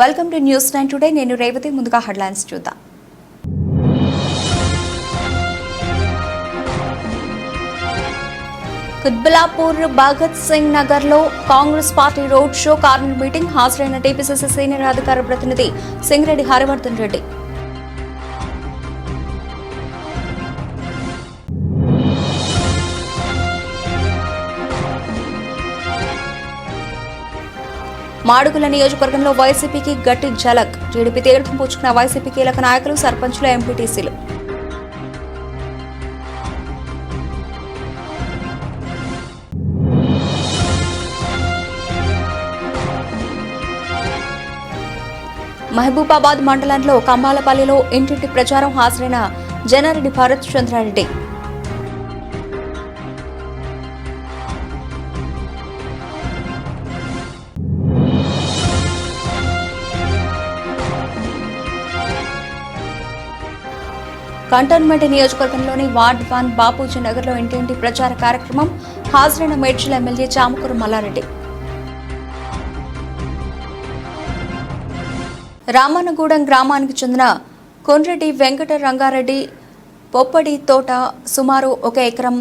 Welcome to news 9 today. నేను రేవతి. ముందుగా headlines చూద్దాం. కుత్బుల్లాపూర్ భగత్ సింగ్ నగర్ లో Congress party road show corner meeting. హాజరైన టీపీసీసీ సీనియర్ అధికార ప్రతినిధి సింగిరెడ్డి హరివర్ధన్ రెడ్డి. మాడుగుల నియోజకవర్గంలో వైసీపీకి గట్టి ఝలక్. టీడీపీ తీర్థం పుచ్చుకున్న వైసీపీ కీలక నాయకులు, సర్పంచులు, ఎంపీటీసీలు. మహబూబాబాద్ మండలంలో కమ్మాలపల్లిలో ఇంటింటి ప్రచారం. హాజరైన జనారెడ్డి భరత్ చంద్రారెడ్డి. కంటోన్మెంట్ నియోజకవర్గంలోని వార్డ్ 1 బాపూజీ నగర్ లో ఇంటింటి ప్రచార కార్యక్రమం. హాజరైన మేడ్చల్ ఎమ్మెల్యే చామకూరు మల్లారెడ్డి. రామన్నగూడెం గ్రామానికి చెందిన కొండ్రెడ్డి వెంకట రంగారెడ్డి పొప్పడి తోట సుమారు 1 ఎకరం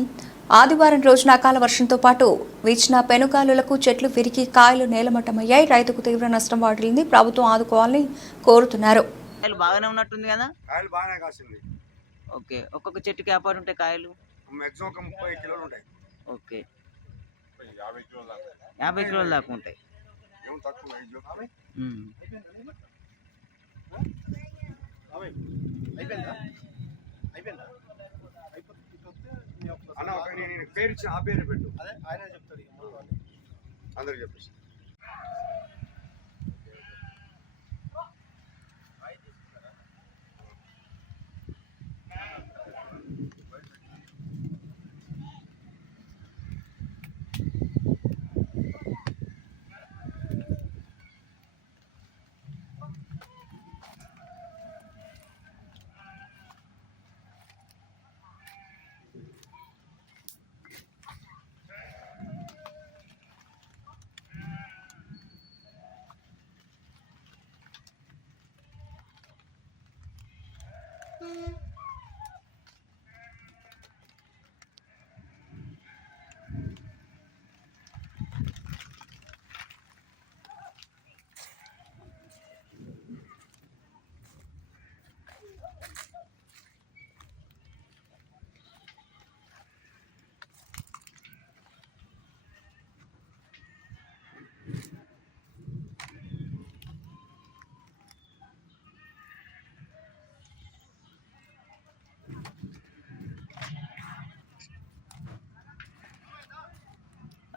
ఆదివారం రోజున అకాల వర్షంతో పాటు వీచిన పెనుగాలులకు చెట్లు విరిగి కాయలు నేలమట్టమయ్యాయి. రైతుకు తీవ్ర నష్టం వాటిల్లింది. ప్రభుత్వం ఆదుకోవాలని కోరుతున్నారు. ఓకే, ఒక్కొక్క చెట్టుకి వ్యాపారం ఉంటాయి కాయలు మాక్సిమం ఒక 30 కిలోలు ఉంటాయి. ఓకే, 50 కిలోల దాకా ఉంటాయి. ఏం తక్కువ అన్న ఒక నేను పేరు ఇచ్చిన ఆ పేరు పెట్టు. అదే ఆయన చెప్తాడు, అందరికి చెప్పేసి.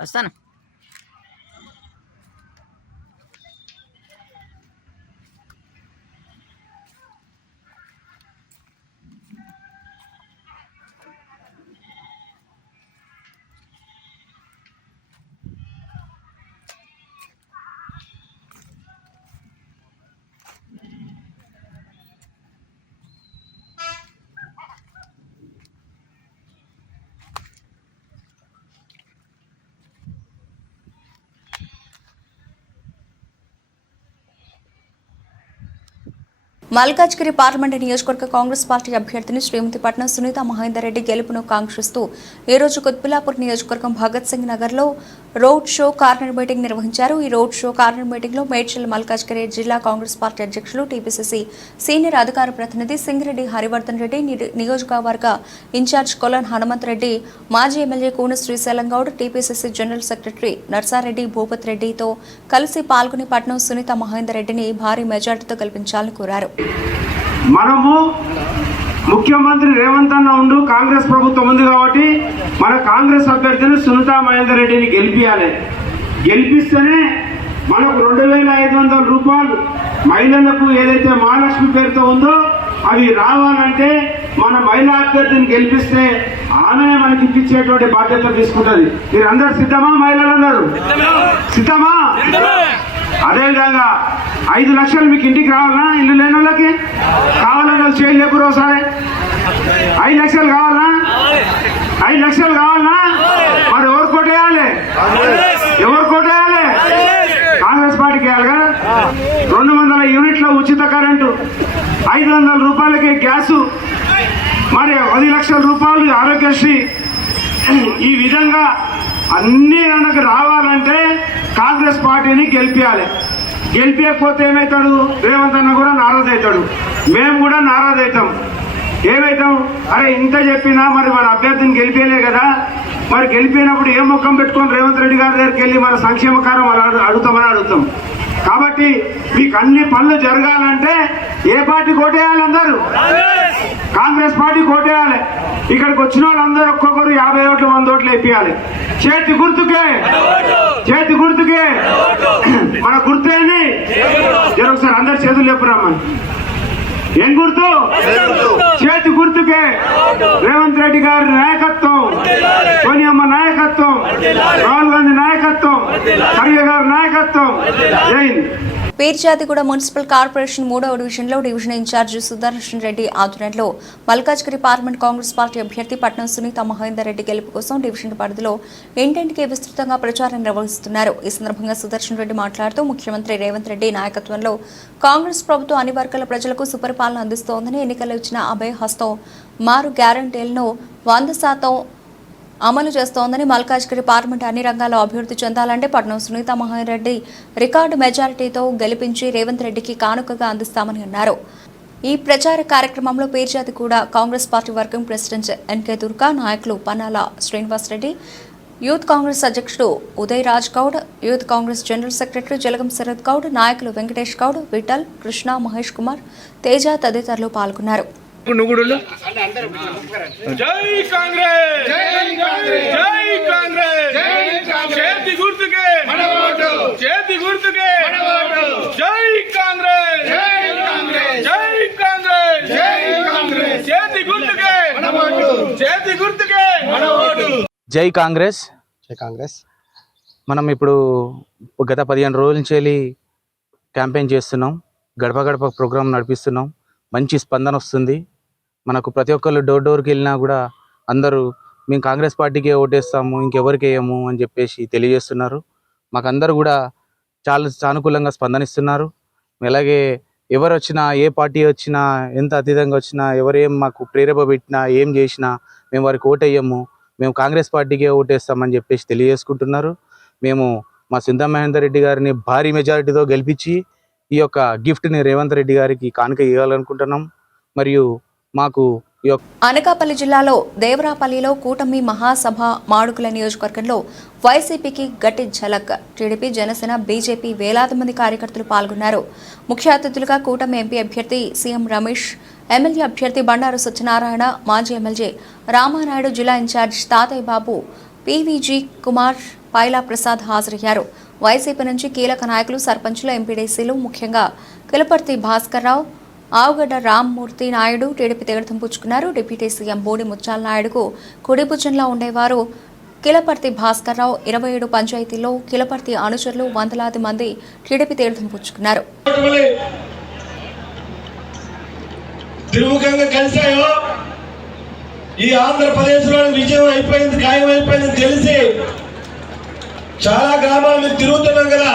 వస్తాను. మల్కాజ్గిరి పార్లమెంటు నియోజకవర్గ కాంగ్రెస్ పార్టీ అభ్యర్థిని శ్రీమతి పట్నం సునీత మహేందర్ రెడ్డి గెలుపును కాంక్షిస్తూ ఈ రోజు కుత్బుల్లాపూర్ నియోజకవర్గం భగత్ సింగ్ నగర్ లో రోడ్ షో కార్నర్ మీటింగ్ నిర్వహించారు. ఈ రోడ్ షో కార్నర్ మీటింగ్ లో మేడ్చల్ మల్కాజ్గిరి జిల్లా కాంగ్రెస్ పార్టీ అధ్యక్షులు, టీపీసీసీ సీనియర్ అధికార ప్రతినిధి సింగిరెడ్డి హరివర్ధన్ రెడ్డి, నియోజకవర్గ ఇన్ఛార్జ్ కొలన్ హనుమంత్ రెడ్డి, మాజీ MLA Koona Srisailam Goud, TPCC general secretary Narsareddy Bhupath రెడ్డితో కలిసి పాల్గొని పట్నం సునీత మహేందర్ రెడ్డిని భారీ మెజార్టీతో గెలిపించాలని కోరారు. మనము ముఖ్యమంత్రి రేవంత్ అన్న ఉండు కాంగ్రెస్ ప్రభుత్వం ఉంది కాబట్టి మన కాంగ్రెస్ అభ్యర్థిని సునీత మహేందర్ రెడ్డిని గెలిపియాలి. గెలిపిస్తేనే మనకు 2500 రూపాయలు మహిళలకు ఏదైతే మహాలక్ష్మి పేరుతో ఉందో అవి రావాలంటే మన మహిళా అభ్యర్థిని గెలిపిస్తే ఆమెనే మనకి ఇప్పించేటువంటి బాధ్యత తీసుకుంటుంది. మీరందరూ సిద్ధమా? మహిళలందరూ సిద్ధమా? అదేవిధంగా 5 లక్షలు మీకు ఇంటికి రావాలన్నా? ఇల్లు లేని వాళ్ళకి కావాలన్నా చేయలేపు ఒకసారి 5 లక్షలు కావాలన్నా? 5 లక్షలు కావాలన్నా? మరి ఎవరు కోటేయాలి? ఎవరు కోటేయాలి? కాంగ్రెస్ పార్టీకి వేయాలి కదా. 200 ఉచిత కరెంటు, 500 రూపాయలకే గ్యాసు, మరి 10 లక్షల రూపాయలు ఆరోగ్యశ్రీ. ఈ విధంగా అన్ని మనకు రావాలంటే కాంగ్రెస్ పార్టీని గెలిపించాలి. గెలిపించకపోతే ఏమవుతాడు? రేవంత్ అన్న కూడా నారాజ్ అవుతాడు, మేము కూడా నారాజ్ అవుతాం. ఏమవుతాం? అరే ఇంత చెప్పినా మరి మన అభ్యర్థిని గెలిపేయలే కదా, మరి గెలిపినప్పుడు ఏ ముఖం పెట్టుకొని రేవంత్ రెడ్డి గారి దగ్గరికి వెళ్ళి మన సంక్షేమ కార్యం అడుగుతాం. కాబట్టి మీకు అన్ని పనులు జరగాలంటే ఏ పార్టీ కోటేయాలి? అందరూ కాంగ్రెస్ పార్టీ కోటేయాలి. ఇక్కడికి వచ్చిన వాళ్ళందరూ ఒక్కొక్కరు 50 ఓట్లు 100 ఓట్లు వేయాలి. చేతి గుర్తుకే మన గుర్తేంది? ఒకసారి అందరు చేతులు లేపురామని. ఏం గుర్తు? చేతి గుర్తుకే. రేవంత్ రెడ్డి గారి నాయకత్వం, సోనియమ్మ నాయకత్వం, రాహుల్ గాంధీ నాయకత్వం, ఖర్గే గారి నాయకత్వం. జై హింద్. పీర్జాదిగూడ మున్సిపల్ కార్పొరేషన్ 3వ డివిజన్లో డివిజన్ ఇన్ఛార్జి సుదర్శన్ రెడ్డి ఆధ్వర్యంలో మల్కాజ్గిరి పార్లమెంట్ కాంగ్రెస్ పార్టీ అభ్యర్థి పట్నం సునీత మహేందర్ రెడ్డి గెలుపు కోసం డివిజన్ పరిధిలో ఇంటింటికి విస్తృతంగా ప్రచారం నిర్వహిస్తున్నారు. ఈ సందర్భంగా సుదర్శన్ రెడ్డి మాట్లాడుతూ ముఖ్యమంత్రి రేవంత్ రెడ్డి నాయకత్వంలో కాంగ్రెస్ ప్రభుత్వం అన్ని వర్గాల ప్రజలకు సుపరిపాలన అందిస్తోందని, ఎన్నికల్లో ఇచ్చిన అభయ హస్తం 6 గ్యారంటీలను 100% అమలు చేస్తోందని, మల్కాజ్గిరి పార్లమెంట్ అన్ని రంగాల్లో అభివృద్ధి చెందాలంటే పట్నం సునీత మహేందర్ రెడ్డి రికార్డు మెజారిటీతో గెలిపించి రేవంత్ రెడ్డికి కానుకగా అందిస్తామని అన్నారు. ఈ ప్రచార కార్యక్రమంలో Peerzadiguda Congress party working president NK Durga, నాయకులు పన్నాల శ్రీనివాస్ రెడ్డి, యూత్ కాంగ్రెస్ అధ్యక్షుడు Uday Raj Goud, youth Congress general secretary Jalagam Sarath Goud, నాయకులు వెంకటేష్ గౌడ్, విఠల్, కృష్ణ, మహేష్ కుమార్, తేజ తదితరులు పాల్గొన్నారు. జై కాంగ్రెస్, జై కాంగ్రెస్, జై కాంగ్రెస్, చేతి గుర్తుకే మన ఓటు, చేతి గుర్తుకే మన ఓటు. జై కాంగ్రెస్, జై కాంగ్రెస్, జై కాంగ్రెస్, జై కాంగ్రెస్, చేతి గుర్తుకే మన ఓటు, చేతి గుర్తుకే మన ఓటు. జై కాంగ్రెస్, జై కాంగ్రెస్. మనం ఇప్పుడు గత 15 రోజుల నుంచి క్యాంపెయిన్ చేస్తున్నాం, గడప గడప ప్రోగ్రాం నడిపిస్తున్నాం. మంచి స్పందన వస్తుంది మనకు. ప్రతి ఒక్కళ్ళు డోర్కి వెళ్ళినా కూడా అందరూ మేము కాంగ్రెస్ పార్టీకే ఓటేస్తాము, ఇంకెవరికి వేయము అని చెప్పేసి తెలియజేస్తున్నారు. మాకందరూ కూడా చాలా సానుకూలంగా స్పందనిస్తున్నారు. అలాగే ఎవరు వచ్చినా, ఏ పార్టీ వచ్చినా, ఎంత అతీతంగా వచ్చినా, ఎవరేం మాకు ప్రేరేప పెట్టినా, ఏం చేసినా మేము వారికి ఓటేయము, మేము కాంగ్రెస్ పార్టీకే ఓటేస్తామని చెప్పేసి తెలియజేసుకుంటున్నారు. మేము మా సునీత మహేందర్ రెడ్డి గారిని భారీ మెజారిటీతో గెలిపించి ఈ యొక్క గిఫ్ట్ని రేవంత్ రెడ్డి గారికి కానుక ఇవ్వాలనుకుంటున్నాం. మరియు మాకు అనకాపల్లి జిల్లాలో దేవరాపల్లిలో కూటమి మహాసభ మాడుగుల నియోజకవర్గంలో వైసీపీకి గట్టి ఝలక్. టీడీపీ, జనసేన, బీజేపీ వేలాది మంది కార్యకర్తలు పాల్గొన్నారు. ముఖ్య అతిథులుగా కూటమి ఎంపీ అభ్యర్థి సీఎం రమేష్, ఎమ్మెల్యే అభ్యర్థి బండారు సత్యనారాయణ, మాజీ ఎమ్మెల్యే రామానాయుడు, జిల్లా ఇన్ఛార్జ్ తాతయ్య బాబు, పీవీజీ కుమార్, పైలా ప్రసాద్ హాజరయ్యారు. వైసీపీ నుంచి కీలక నాయకులు, సర్పంచులు, ఎంపీడీసీలు, ముఖ్యంగా కిలపర్తి భాస్కర్రావు, ఆవుగడ్డ రామ్మూర్తి నాయుడు టీడీపీ తీర్థం పుచ్చుకున్నారు. డిప్యూటీ సీఎం బోడి ముత్యాల నాయుడుకు కుడిభుజంలా ఉండేవారు కిలపర్తి భాస్కర్రావు. 27 పంచాయతీల్లో కిలపర్తి అనుచరులు వందలాది మంది టీడీపీ తీర్థం పుచ్చుకున్నారు. ఈ ఆంధ్రప్రదేశ్లో విజయం అయిపోయింది, ఖాయం అయిపోయింది తెలిసి చాలా గ్రామాలు తిరుగుతున్నాం కదా.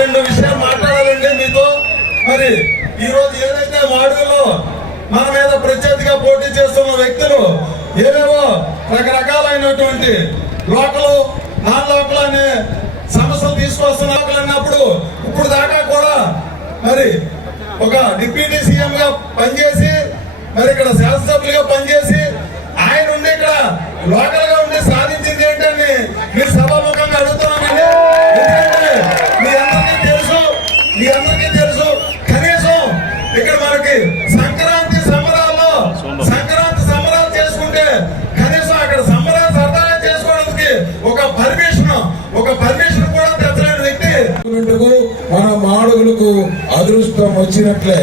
రెండు విషయాలు మాట్లాడాలంటే మీతో. మరి ఈ రోజు ఏదైతే మాడుగులో మన మీద ప్రత్యర్థిగా పోటీ చేస్తున్న వ్యక్తులు ఏవేవో రకరకాలైనటువంటి లోకల్, నాన్ లోకల్ అనే సమస్యలు తీసుకొస్తున్నప్పుడు ఇప్పుడు దాకా కూడా మరి ఒక డిప్యూటీ సీఎం గా పనిచేసి, మరి ఇక్కడ శాసనసభ్యులుగా పనిచేసి, ఆయన ఉండి ఇక్కడ లోకల్ గా ఉండి సాధించింది ఏంటని మీరు సభాముఖంగా అడుగుతున్నామండి. ఎందుకంటే మీ అందరికీ తెలుసు కనీసం ఇక్కడ మనకి సంక్రాంతి సంబరాలు చేసుకుంటే కనీసం అక్కడ సంబరాలు సరదాగా చేసుకోవడానికి ఒక పర్మిషన్ కూడా తెచ్చలేని వ్యక్తి. మన మాడుగులకు అదృష్టం వచ్చినట్లే.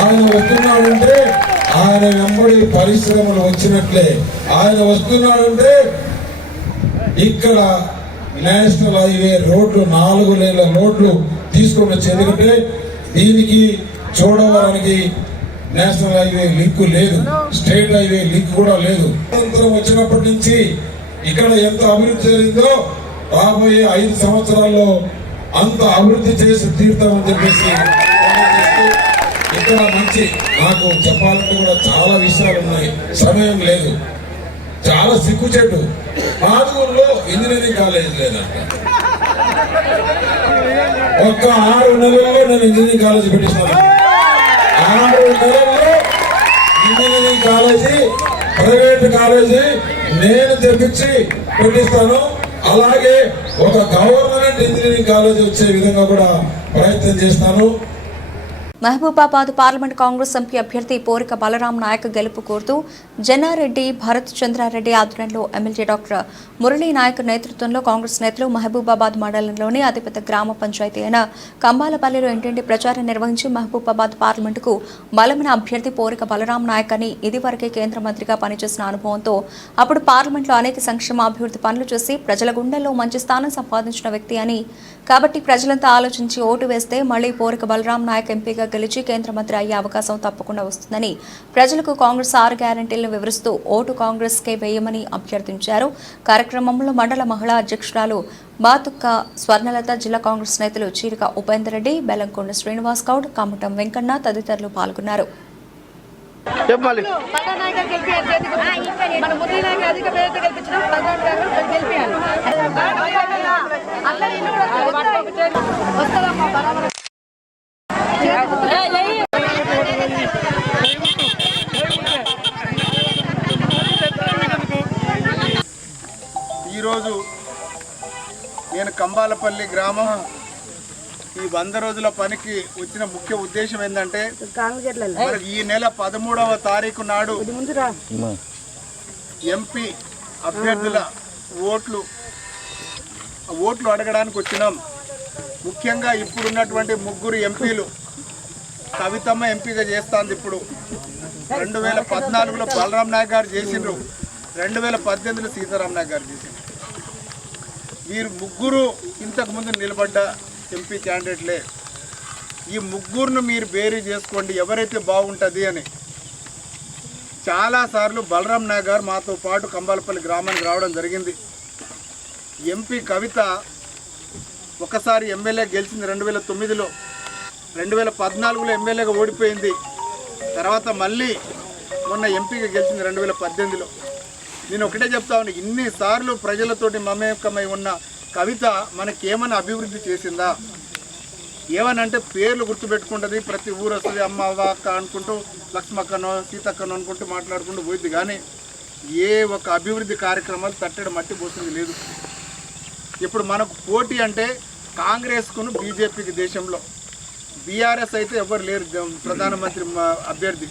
ఆయన వస్తున్నాడంటే ఆయన వెంబడి పరిశ్రమలు వచ్చినట్లే. ఆయన వస్తున్నాడంటే ఇక్కడ నేషనల్ హైవే రోడ్లు 4 లేన్ల రోడ్లు తీసుకొని వచ్చి, ఎందుకంటే దీనికి చోడవరానికి నేషనల్ హైవే లింక్ లేదు, స్టేట్ హైవే లింక్ కూడా లేదు. స్వాతంత్రం వచ్చినప్పటి నుంచి ఇక్కడ ఎంత అభివృద్ధి జరిగిందో రాబోయే 5 సంవత్సరాల్లో అంత అభివృద్ధి చేసి తీరుతామని చెప్పేసి ఇక్కడ మంచి నాకు చెప్పాలంటే కూడా చాలా విషయాలు ఉన్నాయి, సమయం లేదు. చాలా సిగ్గుచెట్టు, ఆదుగురులో ఇంజనీరింగ్ కాలేజ్ లేదంట. ఒక్క 6 నెలల్లో నేను ఇంజనీరింగ్ కాలేజ్ పెట్టిస్తాను. 6 నెలల్లో ఇంజనీరింగ్ కాలేజీ, ప్రైవేట్ కాలేజీ నేను తెప్పించి పెట్టిస్తాను. అలాగే ఒక గవర్నమెంట్ ఇంజనీరింగ్ కాలేజీ వచ్చే విధంగా కూడా ప్రయత్నం చేస్తాను. మహబూబాబాద్ పార్లమెంట్ కాంగ్రెస్ ఎంపీ అభ్యర్థి పోరిక బలరాం నాయక్ గెలుపు కోరుతూ జన్నారెడ్డి భరత్ చంద్రారెడ్డి ఆధ్వర్యంలో ఎమ్మెల్యే డాక్టర్ మురళీ నాయక్ నేతృత్వంలో కాంగ్రెస్ నేతలు మహబూబాబాద్ మండలంలోని అతిపెద్ద గ్రామ పంచాయతీ అయిన కంబాలపల్లిలో ఇంటింటి ప్రచారం నిర్వహించి మహబూబాబాద్ పార్లమెంటుకు బలమైన అభ్యర్థి పోరిక బలరాం నాయక్ అని ఇదివరకే కేంద్ర మంత్రిగా పనిచేసిన అనుభవంతో అప్పుడు పార్లమెంట్లో అనేక సంక్షేమ అభివృద్ధి పనులు చేసి ప్రజల గుండెల్లో మంచి స్థానం సంపాదించిన వ్యక్తి అని, కాబట్టి ప్రజలంతా ఆలోచించి ఓటు వేస్తే మళ్లీ పోరిక బలరాం నాయక్ ఎంపీగా గెలిచి కేంద్ర మంత్రి అయ్యే అవకాశం తప్పకుండా వస్తుందని ప్రజలకు కాంగ్రెస్ 6 గ్యారంటీలను వివరిస్తూ ఓటు కాంగ్రెస్ కే వేయమని అభ్యర్థించారు. కార్యక్రమంలో మండల మహిళా అధ్యక్షురాలు బాతుక్క స్వర్ణలత, జిల్లా కాంగ్రెస్ నేతలు చీరిక ఉపేందర్ రెడ్డి, బెల్లంకొండ శ్రీనివాస్ గౌడ్, కమ్మటం వెంకన్న తదితరులు పాల్గొన్నారు. ఈరోజు నేను కంబాలపల్లి గ్రామం ఈ 100 రోజుల పనికి వచ్చిన ముఖ్య ఉద్దేశం ఏంటంటే, ఈ నెల 13వ తారీఖు నాడు ఎంపీ అభ్యర్థుల ఓట్లు అడగడానికి వచ్చినాం. ముఖ్యంగా ఇప్పుడున్నటువంటి 3 ఎంపీలు, కవితమ్మ ఎంపీగా చేస్తాంది. ఇప్పుడు 2014లో బలరాం నాయక్ గారు చేసిండ్రు, 2018లో సీతారాం నాయక్ గారు చేసిండ్రు. వీరు 3 ఇంతకుముందు నిలబడ్డ ఎంపీ క్యాండిడేట్లే. ఈ 3ను మీరు బేరీ చేసుకోండి ఎవరైతే బాగుంటుంది అని. చాలాసార్లు బలరాం నాయక్ గారు మాతో పాటు కంబాలపల్లి గ్రామానికి రావడం జరిగింది. ఎంపీ కవిత ఒకసారి ఎమ్మెల్యే గెలిచింది 2009లో, 2014లో ఎమ్మెల్యేగా ఓడిపోయింది. తర్వాత మళ్ళీ మొన్న ఎంపీగా గెలిచింది 2018లో. నేను ఒకటే చెప్తా ఉన్నా, ఇన్నిసార్లు ప్రజలతోటి మమేకమై ఉన్న కవిత మనకేమైనా అభివృద్ధి చేసిందా? ఏమనంటే పేర్లు గుర్తుపెట్టుకుంటుంది, ప్రతి ఊరు వస్తుంది, అమ్మ అవ్వ అక్క అనుకుంటూ, లక్ష్మక్కనో సీతక్కనో అనుకుంటూ మాట్లాడుకుంటూ పోయింది. కానీ ఏ ఒక అభివృద్ధి కార్యక్రమాలు తట్టడం మట్టి పోతుంది లేదు. ఇప్పుడు మనకు పోటీ అంటే కాంగ్రెస్కును బీజేపీకి దేశంలో. బీఆర్ఎస్ అయితే ఎవరు లేరు ప్రధానమంత్రి అభ్యర్థి.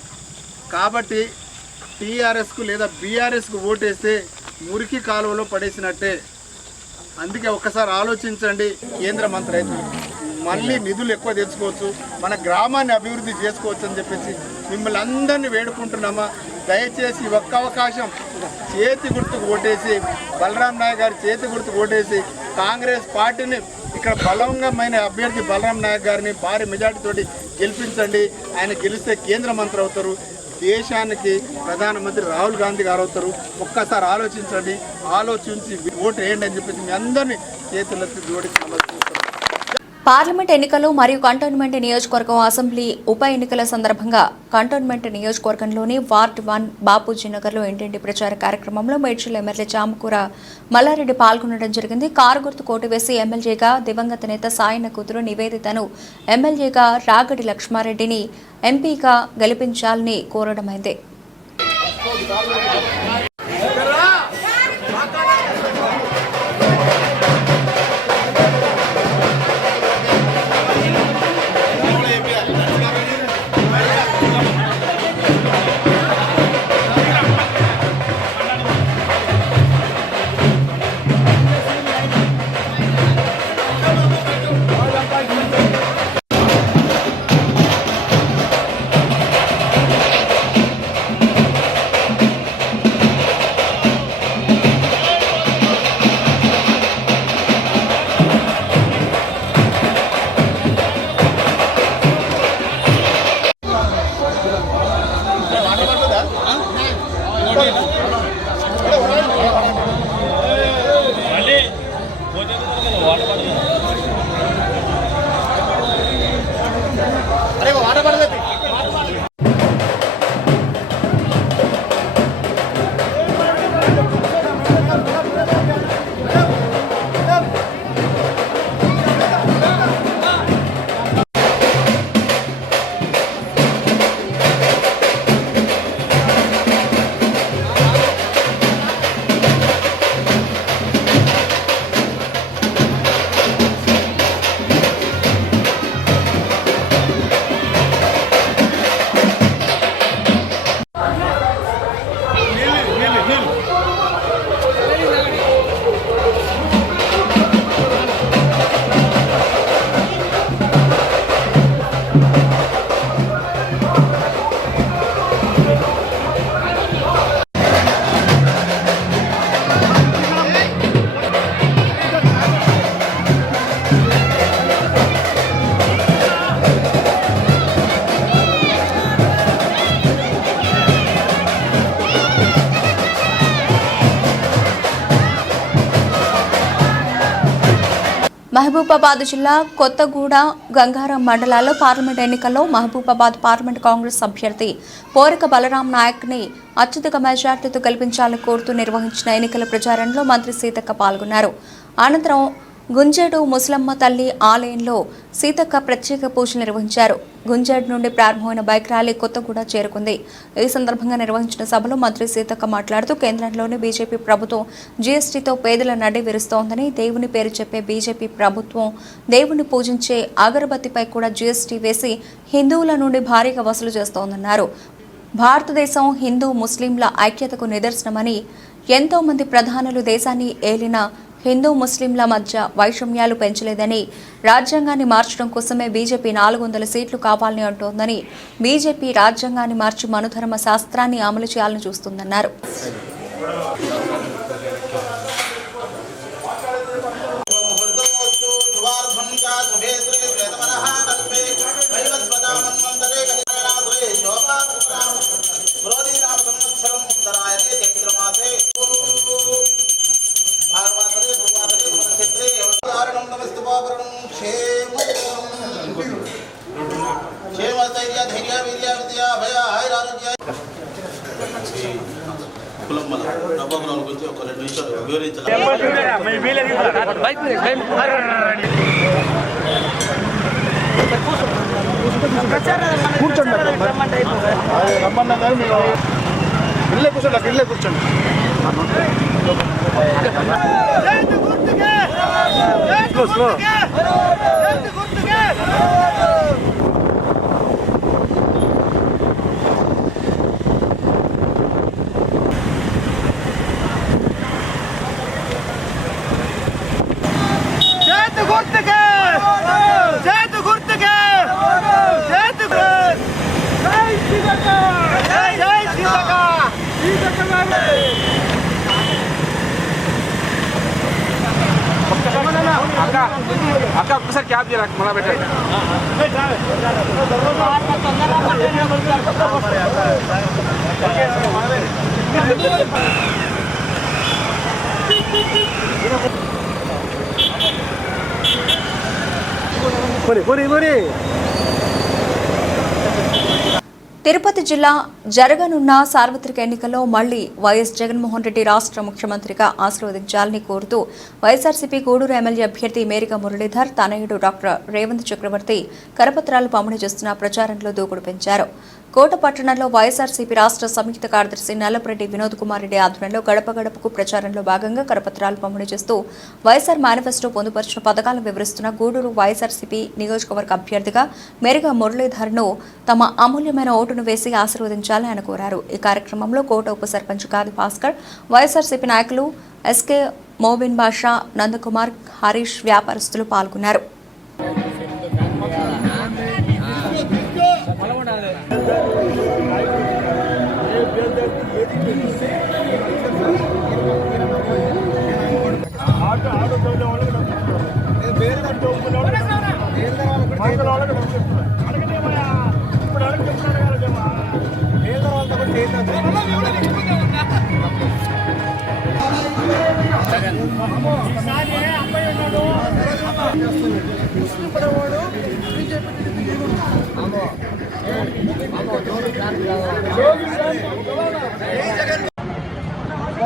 కాబట్టి టీఆర్ఎస్కు లేదా బీఆర్ఎస్కు ఓటేస్తే మురికి కాలువలో పడేసినట్టే. అందుకే ఒక్కసారి ఆలోచించండి. కేంద్ర మంత్రి అయితే మళ్ళీ నిధులు ఎక్కువ తెచ్చుకోవచ్చు, మన గ్రామాన్ని అభివృద్ధి చేసుకోవచ్చు అని చెప్పేసి మిమ్మల్ని అందరినీ వేడుకుంటున్నామా. దయచేసి ఒక్క అవకాశం చేతి గుర్తుకు ఓటేసి, బలరాం నాయక్ గారి చేతి గుర్తుకు ఓటేసి కాంగ్రెస్ పార్టీని, ఇక్కడ బలమైన అభ్యర్థి బలరాం నాయక్ గారిని భారీ మెజార్టీతోటి గెలిపించండి. ఆయన గెలిస్తే కేంద్ర మంత్రి అవుతారు, దేశానికి ప్రధానమంత్రి రాహుల్ గాంధీ గారు అవుతారు. ఒక్కసారి ఆలోచించండి, ఆలోచించి ఓటు వేయండి అని చెప్పేసి మీ అందరినీ చేతులెత్తి జోడించి పార్లమెంట్ ఎన్నికలు మరియు కంటోన్మెంట్ నియోజకవర్గం అసెంబ్లీ ఉప ఎన్నికల సందర్భంగా కంటోన్మెంట్ నియోజకవర్గంలోని వార్డ్ 1 బాపూజీ నగర్లో ఇంటింటి ప్రచార కార్యక్రమంలో మేడ్చల్ ఎమ్మెల్యే చామకూర మల్లారెడ్డి పాల్గొనడం జరిగింది. కారు గుర్తు కోటు వేసి ఎమ్మెల్యేగా దివంగత నేత సాయన కూతురు నివేదితను, ఎమ్మెల్యేగా రాగడి లక్ష్మారెడ్డిని ఎంపీగా గెలిపించాలని కోరడమైంది. అరే వాటర్ పడదు. మహబూబాబాద్ జిల్లా కొత్తగూడ గంగారం మండలాల్లో పార్లమెంట్ ఎన్నికల్లో మహబూబాబాద్ పార్లమెంట్ కాంగ్రెస్ అభ్యర్థి పోరక బలరాం నాయక్ని అత్యధిక మెజార్టీతో గెలిపించాలని కోరుతూ నిర్వహించిన ఎన్నికల ప్రచారంలో మంత్రి సీతక్క పాల్గొన్నారు. అనంతరం గుంజేడు ముసలమ్మ తల్లి ఆలయంలో సీతక్క ప్రత్యేక పూజలు నిర్వహించారు. గుంజేడు నుండి ప్రారంభమైన బైక్ ర్యాలీ కొత్తగూడ చేరుకుంది. ఈ సందర్భంగా నిర్వహించిన సభలో మంత్రి సీతక్క మాట్లాడుతూ కేంద్రంలోని బీజేపీ ప్రభుత్వం జీఎస్టీతో పేదల నడ్డి విరుస్తోందని, దేవుని పేరు చెప్పే బీజేపీ ప్రభుత్వం దేవుని పూజించే అగరబత్తిపై కూడా జీఎస్టీ వేసి హిందువుల నుండి భారీగా వసూలు చేస్తోందన్నారు. భారతదేశం హిందూ ముస్లింల ఐక్యతకు నిదర్శనమని, ఎంతో మంది ప్రధానులు దేశాన్ని ఏలిన హిందూ ముస్లింల మధ్య వైషమ్యాలు పెంచలేదని, రాజ్యాంగాన్ని మార్చడం కోసమే బీజేపీ 400 సీట్లు కావాలని అంటోందని, బీజేపీ రాజ్యాంగాన్ని మార్చి మనుధర్మ శాస్త్రాన్ని అమలు చేయాలని చూస్తుందన్నారు. అక్క ఒక్కసారి క్యాబ్ చేయాలి మళ్ళా పెట్టండి. తిరుపతి జిల్లా జరగనున్న సార్వత్రిక ఎన్నికల్లో మళ్లీ వైఎస్ జగన్మోహన్ రెడ్డి రాష్ట్ర ముఖ్యమంత్రిగా ఆశీర్వదించాలని కోరుతూ వైఎస్ఆర్సీపీ గూడూరు ఎమ్మెల్యే అభ్యర్థి మేరిక మురళీధర్ తనయుడు డాక్టర్ రేవంత్ చక్రవర్తి కరపత్రాలు పంపిణీ చేస్తున్న ప్రచారంలో దూకుడు పెంచారు. కోట పట్టణంలో వైఎస్ఆర్సీపీ రాష్ట్ర సంయుక్త కార్యదర్శి నల్లపరెడ్డి వినోద్ కుమార్ రెడ్డి ఆధ్వర్యంలో గడప గడపకు ప్రచారంలో భాగంగా కరపత్రాలు పంపిణీ చేస్తూ వైఎస్ఆర్ మేనిఫెస్టో పొందుపరిచిన పథకాలను వివరిస్తున్న గూడూరు వైఎస్ఆర్సీపీ నియోజకవర్గ అభ్యర్థిగా మేరిక మురళీధర్ను తమ అమూల్యమైన ఓటును వేసి ఆశీర్వదించాలని ఆయన కోరారు. ఈ కార్యక్రమంలో కోట ఉప సర్పంచ్ గాది భాస్కర్, వైఎస్ఆర్సీపీ నాయకులు ఎస్కే మోబిన్ బాషా, నందకుమార్, హరీష్ వ్యాపారస్తులు పాల్గొన్నారు.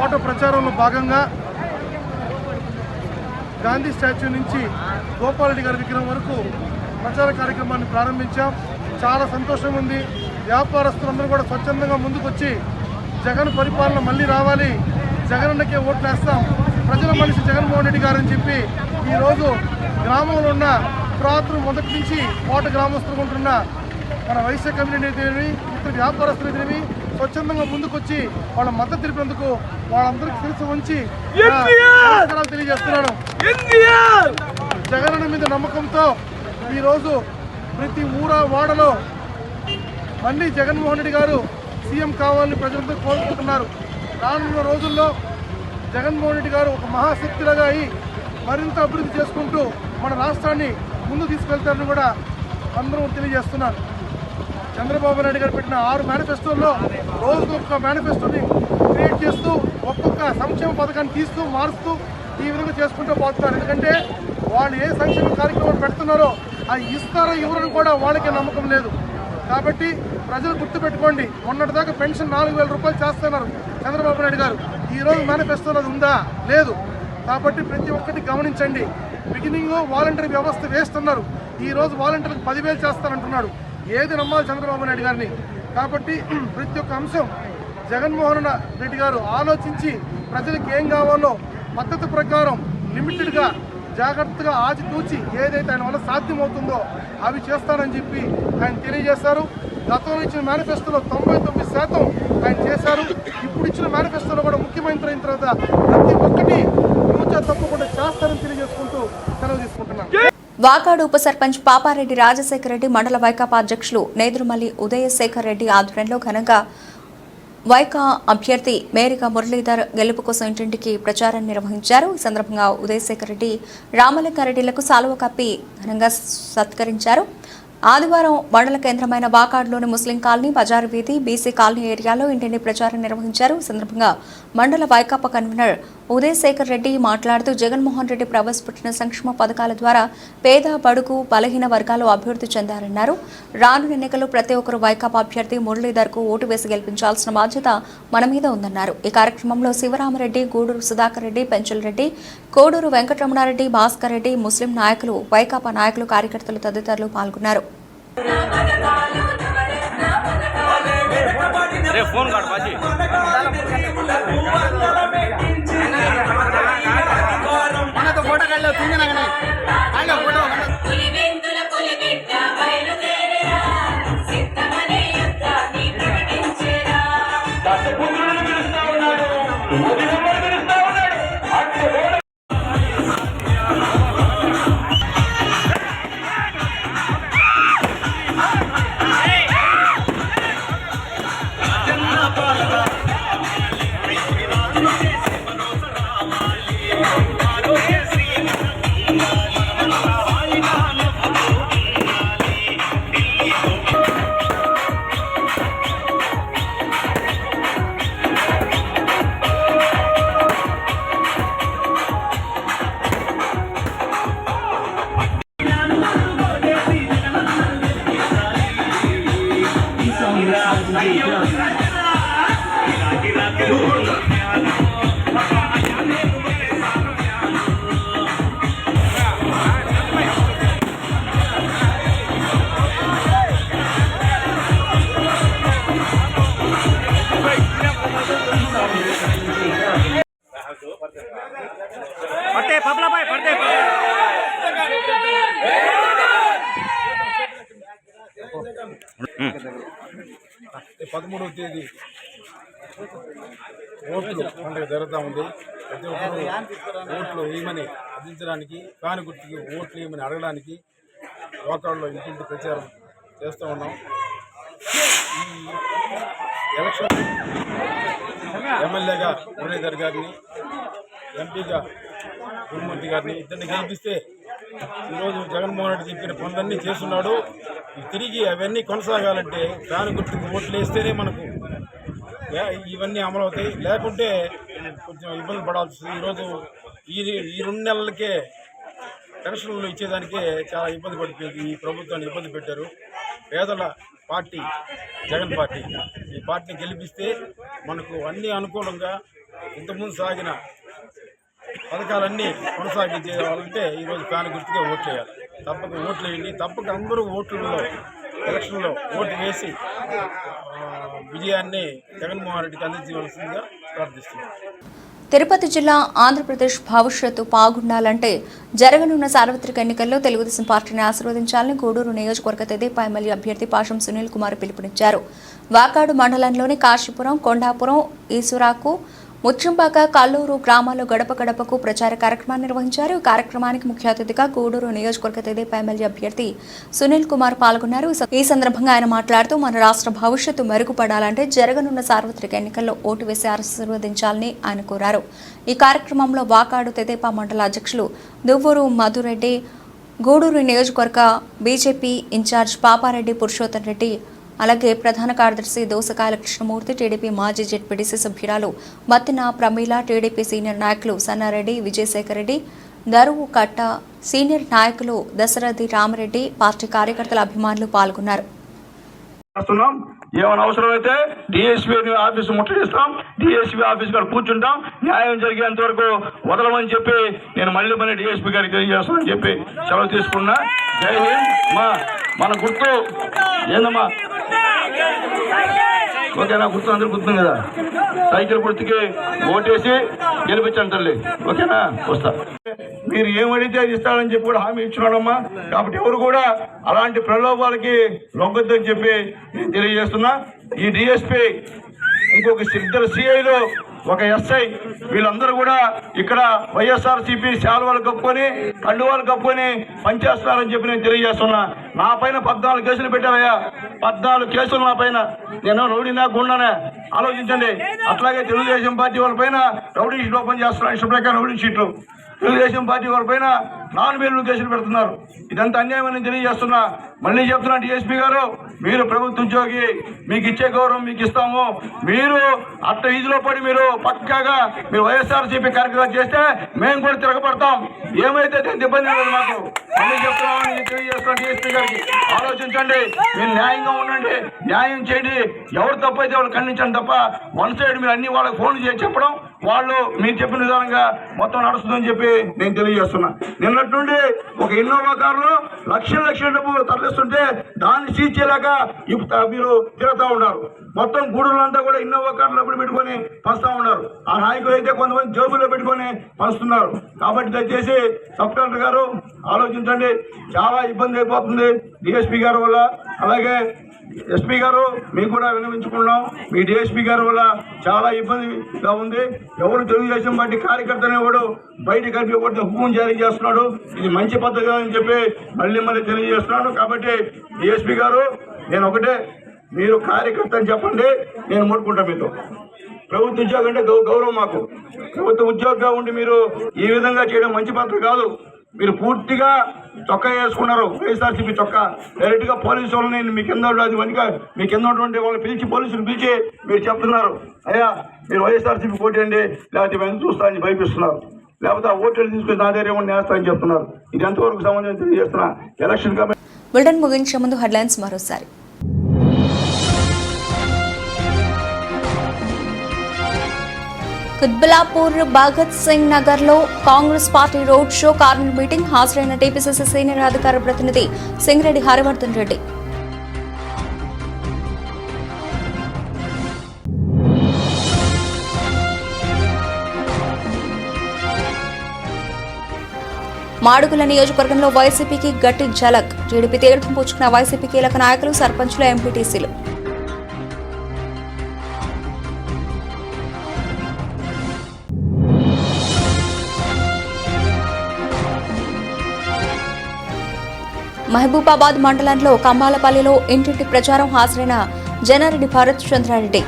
ఓటు ప్రచారంలో భాగంగా గాంధీ స్టాచ్యూ నుంచి గోపాలరెడ్డి గారి విగ్రహం వరకు ప్రచార కార్యక్రమాన్ని ప్రారంభించాం. చాలా సంతోషంగా ఉంది. వ్యాపారస్తులందరూ కూడా స్వచ్ఛందంగా ముందుకొచ్చి జగన్ పరిపాలన మళ్ళీ రావాలి, జగనన్నకే ఓట్లు వేస్తాం, ప్రజల మనిషి జగన్మోహన్ రెడ్డి గారు అని చెప్పి ఈరోజు గ్రామంలో ఉన్న పురాతన మొదటి నుంచి కోట గ్రామస్తులు ఉంటున్న మన వైశ్య కమ్యూనిటీ ఇతర వ్యాపారస్తులు స్వచ్ఛందంగా ముందుకొచ్చి వాళ్ళ మద్దతు తెలిపినందుకు వాళ్ళందరికీ శిరస్సు ఉంచి తెలియజేస్తున్నాను. జగనన్న మీద నమ్మకంతో ఈరోజు ప్రతి వాడలో మళ్ళీ జగన్మోహన్ రెడ్డి గారు సీఎం కావాలని ప్రజలందరూ కోరుకుంటున్నారు. రానున్న రోజుల్లో జగన్మోహన్ రెడ్డి గారు ఒక మహాశక్తిలాగా అయి మరింత అభివృద్ధి చేసుకుంటూ మన రాష్ట్రాన్ని ముందు తీసుకెళ్తారని కూడా అందరూ తెలియజేస్తున్నారు. చంద్రబాబు నాయుడు గారు పెట్టిన 6 మేనిఫెస్టోల్లో రోజుకొక మేనిఫెస్టోని క్రియేట్ చేస్తూ ఒక్కొక్క సంక్షేమ పథకాన్ని తీస్తూ మారుస్తూ ఈ విధంగా చేసుకుంటూ పోతున్నారు. ఎందుకంటే వాళ్ళు ఏ సంక్షేమ కార్యక్రమాలు పెడుతున్నారో అవి ఇస్తారో ఇవ్వరని కూడా వాళ్ళకి నమ్మకం లేదు. కాబట్టి ప్రజలు గుర్తుపెట్టుకోండి, మొన్నటిదాకా పెన్షన్ 4,000 రూపాయలు చేస్తున్నారు చంద్రబాబు నాయుడు గారు. ఈరోజు మేనిఫెస్టోలో అది ఉందా? లేదు. కాబట్టి ప్రతి ఒక్కటి గమనించండి. బిగినింగ్ వాలంటరీ వ్యవస్థ వేస్తున్నారు, ఈరోజు వాలంటీర్లకు 10,000 చేస్తానంటున్నాడు. ఏది నమ్మాలి చంద్రబాబు నాయుడు గారిని? కాబట్టి ప్రతి ఒక్క అంశం జగన్మోహన్ రెడ్డి గారు ఆలోచించి ప్రజలకు ఏం కావాలో పద్ధతి ప్రకారం లిమిటెడ్గా జాగ్రత్తగా ఆచితూచి ఏదైతే ఆయన వల్ల సాధ్యమవుతుందో అవి చేస్తానని చెప్పి ఆయన తెలియజేశారు. గతంలో ఇచ్చిన మేనిఫెస్టోలో 99% ఆయన చేశారు. ఇప్పుడు ఇచ్చిన మేనిఫెస్టోలో కూడా ముఖ్యమంత్రి అయిన తర్వాత ప్రతి ఒక్కటి పూజ తప్పకుండా చేస్తారని తెలియజేసుకుంటూ సెలవు తీసుకుంటున్నాను. వాకాడు ఉప సర్పంచ్ పాపారెడ్డి రాజశేఖర రెడ్డి మండల వైకాపా అధ్యక్షులు నేదురుమల్లి ఉదయశేఖర్ రెడ్డి ఆధ్వర్యంలో ఘనంగా వైకా అభ్యర్థి మేరికా మురళీధర్ గెలుపు కోసం ఇంటింటికి ప్రచారం నిర్వహించారు. ఈ సందర్భంగా ఉదయశేఖర్ రెడ్డి రామలింగారెడ్డిలకు సాలువ కప్పి ఘనంగా సత్కరించారు. ఆదివారం మండల కేంద్రమైన వాకాడులోని ముస్లిం కాలనీ, బజారు వీధి, బీసీ కాలనీ ఏరియాలో ఇంటింటి ప్రచారం నిర్వహించారు. ఈ సందర్భంగా మండల వైకాపా కన్వీనర్ ఉదయశేఖర్ రెడ్డి మాట్లాడుతూ జగన్మోహన్ రెడ్డి ప్రవేశపెట్టిన సంక్షేమ పథకాల ద్వారా పేద, బడుగు, బలహీన వర్గాలు అభివృద్ధి చెందారన్నారు. రానున్న ఎన్నికల్లో ప్రతి ఒక్కరు వైకాపా అభ్యర్థి మురళీధర్కు ఓటు వేసి గెలిపించాల్సిన బాధ్యత మన మీద ఉందన్నారు. ఈ కార్యక్రమంలో శివరామరెడ్డి, గూడూరు సుధాకర్ రెడ్డి, పెంచుల్ రెడ్డి, కోడూరు వెంకటరమణారెడ్డి, భాస్కర్ రెడ్డి, ముస్లిం నాయకులు, వైకాపా నాయకులు, కార్యకర్తలు తదితరులు పాల్గొన్నారు. పదమూడవ తేదీ ఓట్లు పండుగ జరుగుతూ ఉంది. ప్రతి ఒక్కరు ఓట్లు వేయమని అందించడానికి, కాని గుర్తుకి ఓట్లు వేయమని అడగడానికి వాకాడులో ఇంటింటి ప్రచారం చేస్తూ ఉన్నాం. ఈ ఎలక్షన్ ఎమ్మెల్యేగా మురళీధర్ గారిని, ఎంపీగా గురుమూర్తి గారిని ఇద్దరిని గెలిపిస్తే ఈరోజు జగన్మోహన్ రెడ్డి చెప్పిన పనులన్నీ చేస్తున్నాడు. తిరిగి అవన్నీ కొనసాగాలంటే దాని గుర్తుకు ఓట్లు వేస్తేనే మనకు ఇవన్నీ అమలవుతాయి. లేకుంటే కొంచెం ఇబ్బంది పడాల్సి వస్తుంది. ఈరోజు ఈ 2 నెలలకే పెన్షన్లు ఇచ్చేదానికే చాలా ఇబ్బంది పడిపోయింది. ఈ ప్రభుత్వాన్ని ఇబ్బంది పెట్టారు. పేదల పార్టీ జగన్ పార్టీ, ఈ పార్టీని గెలిపిస్తే మనకు అన్నీ అనుకూలంగా ఇంతకుముందు సాగిన పథకాలన్నీ కొనసాగించాలంటే ఈరోజు కాని గుర్తుగా ఓట్లు వేయాలి. తప్పక ఓట్లు వేయండి. తప్పక అందరూ ఓట్లలో ఎలక్షన్లో ఓటు వేసి విజయాన్ని జగన్మోహన్ రెడ్డికి అందించవలసిందిగా ప్రార్థిస్తున్నాను. తిరుపతి జిల్లా ఆంధ్రప్రదేశ్ భవిష్యత్తు బాగుండాలంటే జరగనున్న సార్వత్రిక ఎన్నికల్లో తెలుగుదేశం పార్టీని ఆశీర్వదించాలని గూడూరు నియోజకవర్గ తెదేపా ఎమ్మెల్యే అభ్యర్థి పాషం సునీల్ కుమార్ పిలుపునిచ్చారు. వాకాడు మండలంలోని కాశీపురం, కొండాపురం, ఈసురాకు, ముచ్చింపాక, కల్లూరు గ్రామాల్లో గడప గడపకు ప్రచార కార్యక్రమాన్ని నిర్వహించారు. ఈ కార్యక్రమానికి ముఖ్య అతిథిగా గూడూరు నియోజకవర్గ తెదేపా ఎమ్మెల్యే అభ్యర్థి సునీల్ కుమార్ పాల్గొన్నారు. ఈ సందర్భంగా ఆయన మాట్లాడుతూ మన రాష్ట్ర భవిష్యత్తు మెరుగుపడాలంటే జరగనున్న సార్వత్రిక ఎన్నికల్లో ఓటు వేసి ఆశీర్వదించాలని ఆయన కోరారు. ఈ కార్యక్రమంలో వాకాడు తెదేపా మండల అధ్యక్షులు దువ్వూరు మధురెడ్డి, గూడూరు నియోజకవర్గ బీజేపీ ఇన్ఛార్జ్ పాపారెడ్డి పురుషోత్తమ్ రెడ్డి, అలాగే ప్రధాన కార్యదర్శి దోసకాయల కృష్ణమూర్తి, టీడీపీ మాజీ జెడ్పీటీసీ సభ్యురాలు మత్తిన ప్రమీల, టీడీపీ సీనియర్ నాయకులు సన్నారెడ్డి, విజయశేఖర్ రెడ్డి, దరువు కట్ట, సీనియర్ నాయకులు దశరథి రామరెడ్డి, పార్టీ కార్యకర్తల అభిమానులు పాల్గొన్నారు. ఏమైనా అవసరమైతే డిఎస్పీ ఆఫీస్ ముట్టడిస్తాం, డిఎస్పీ ఆఫీస్ కాడ కూర్చుంటాం, న్యాయం జరిగేంత వరకు వదలమని చెప్పి నేను మళ్ళీ డిఎస్పీ గారికి తెలియజేస్తానని చెప్పి సెలవు తీసుకున్నా. జై హింద్. మన గుర్తు ఏందమ్మా? ఓకేనా? గుర్తు అందరూ గుర్తుంది కదా. సైకిల్ గుర్తుకి ఓటేసి గెలిపించండి తల్లి. ఓకేనా? వస్తా. మీరు ఏమడితే అది ఇస్తారని చెప్పి కూడా హామీ ఇచ్చినాడమ్మా. కాబట్టి ఎవరు కూడా అలాంటి ప్రలోభాలకి లొంగొద్దని చెప్పి నేను తెలియజేస్తున్నా. ఈ డిఎస్పీ, ఇంకొక ఇద్దరు సిఐలు, ఒక ఎస్ఐ, వీళ్ళందరూ కూడా ఇక్కడ వైఎస్ఆర్సీపీ శాలువాలు కప్పుకొని, కండువాలు కప్పుకొని పనిచేస్తున్నారని చెప్పి నేను తెలియజేస్తున్నా. నా పైన 14 కేసులు పెట్టారయ్యా. 14 కేసులు నా పైన. నేను రౌడీనా గుండానే ఆలోచించండి. అట్లాగే తెలుగుదేశం పార్టీ వాళ్ళ పైన రౌడీ షీట్లు ఓపెన్ చేస్తున్నారు. ఇష్టం ప్రకారం రౌడీ షీట్లు. తెలుగుదేశం పార్టీ వాళ్ళ పైన నాన్ బెయిలబుల్ కేసులు పెడుతున్నారు. ఇదంతా అన్యాయమని తెలియజేస్తున్నా. మళ్ళీ చెప్తున్నా, డిఎస్పీ గారు, మీరు ప్రభుత్వ ఉద్యోగి, మీకు ఇచ్చే గౌరవం మీకు ఇస్తాము. మీరు అట్ట ఈజీలో పడి మీరు పక్కాగా మీరు వైఎస్ఆర్సీపీ కార్యక్రమాలు చేస్తే మేము కూడా తిరగబడతాం. ఏమైతే ఇబ్బంది లేదు మాకు. మళ్ళీ చెప్తున్నామని తెలియజేస్తున్నాం. డిఎస్పీ గారికి ఆలోచించండి, మీరు న్యాయంగా ఉండండి, న్యాయం చేయండి. ఎవరు తప్పైతే వాళ్ళు ఖండించండి తప్ప వన్ సైడ్ మీరు అన్ని వాళ్ళకి ఫోన్ చేసి చెప్పడం, వాళ్ళు మీరు చెప్పిన విధానంగా మొత్తం నడుస్తుందని చెప్పి నేను తెలియజేస్తున్నా. నిన్నటి నుండి ఒక ఇన్నోవా కారులో లక్షల డబ్బు తరలిస్తుంటే దాన్ని సీజ్ చేయలేక మీరు తిరుగుతూ ఉన్నారు. మొత్తం గూడూరులంతా కూడా ఇన్నోవా కార్లు అప్పుడు పెట్టుకొని పంచుతూ ఉన్నారు. ఆ నాయకులు అయితే కొంతమంది జోబుల్లో పెట్టుకొని పంచుతున్నారు. కాబట్టి దయచేసి సబ్ కలెక్టర్ గారు ఆలోచించండి. చాలా ఇబ్బంది అయిపోతుంది డిఎస్పీ గారి వల్ల. అలాగే ఎస్పీ గారు, మీకు కూడా విన్నవించుకున్నాం. మీ డిఎస్పీ గారి వల్ల చాలా ఇబ్బందిగా ఉంది. ఎవరు తెలుగుదేశం పార్టీ కార్యకర్త అనేవాడు బయట కలిపి ఒకటి హుకుం జారీ చేస్తున్నాడు. ఇది మంచి పద్ధతి అని చెప్పి మళ్ళీ తెలియజేస్తున్నాను. కాబట్టి డిఎస్పీ గారు, నేను ఒకటే, మీరు కార్యకర్త అని చెప్పండి, నేను ముట్టుకుంటా మీతో. ప్రభుత్వ ఉద్యోగం అంటే గౌరవం మాకు. ప్రభుత్వ ఉద్యోగంగా ఉండి మీరు ఈ విధంగా చేయడం మంచి పద్ధతి కాదు. మీరు పూర్తిగా చొక్కా వేసుకున్నారు, వైఎస్ఆర్సీపీ చొక్కా. డైరెక్ట్గా పోలీసు వాళ్ళని మీ కింద మీ కింద ఉన్నటువంటి వాళ్ళని పిలిచి, పోలీసులు పిలిచి మీరు చెప్తున్నారు, అయ్యా మీరు వైఎస్ఆర్సీపీ పోటీయండి, లేకపోతే మేము చూస్తా అని భయపిస్తున్నారు. లేకపోతే ఆ ఓట్లు తీసుకుని నా దగ్గర ఏమన్నా నేస్తారని చెప్తున్నారు. ఇది ఎంతవరకు సంబంధం తెలియజేస్తున్నా. ఎలక్షన్ కమిషన్ బులెటిన్ ముగించే ముందు హెడ్లైన్స్ మరోసారి. కుత్బులాపూర్ భగత్ సింగ్ నగర్ లో Congress party road show, corner meeting. హాజరైన టీపీసీసీ సీనియర్ అధికార ప్రతినిధి సింగిరెడ్డి హరివర్ధన్ రెడ్డి. మాడుగుల నియోజకవర్గంలో వైసీపీకి గట్టి ఝలక్. టీడీపీ తీర్థం పుచ్చుకున్న వైసీపీ కీలక నాయకులు, సర్పంచులు, ఎంపీటీసీలు. మహబూబాబాద్ మండలంలో కంబాలపల్లిలో ఇంటింటి ప్రచారం. హాజరైన జనారెడ్డి భరత్ చంద్రారెడ్డి.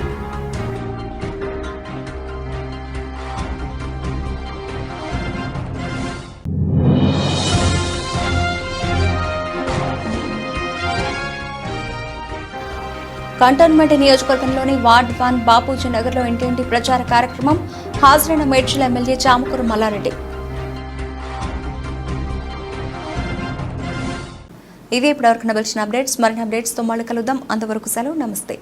కంటోన్మెంట్ నియోజకవర్గంలోని వార్డ్ 1 బాపూజీ నగర్లో ఇంటింటి ప్రచార కార్యక్రమం. హాజరైన మేడ్చల్ ఎమ్మెల్యే చామకూరు మల్లారెడ్డి. ఇవే ఇప్పటివరకు నవల్సిన అప్డేట్స్. మరిన్ని అప్డేట్స్తో మళ్ళీ కలుద్దాం. అంతవరకు సెలవు. నమస్తే.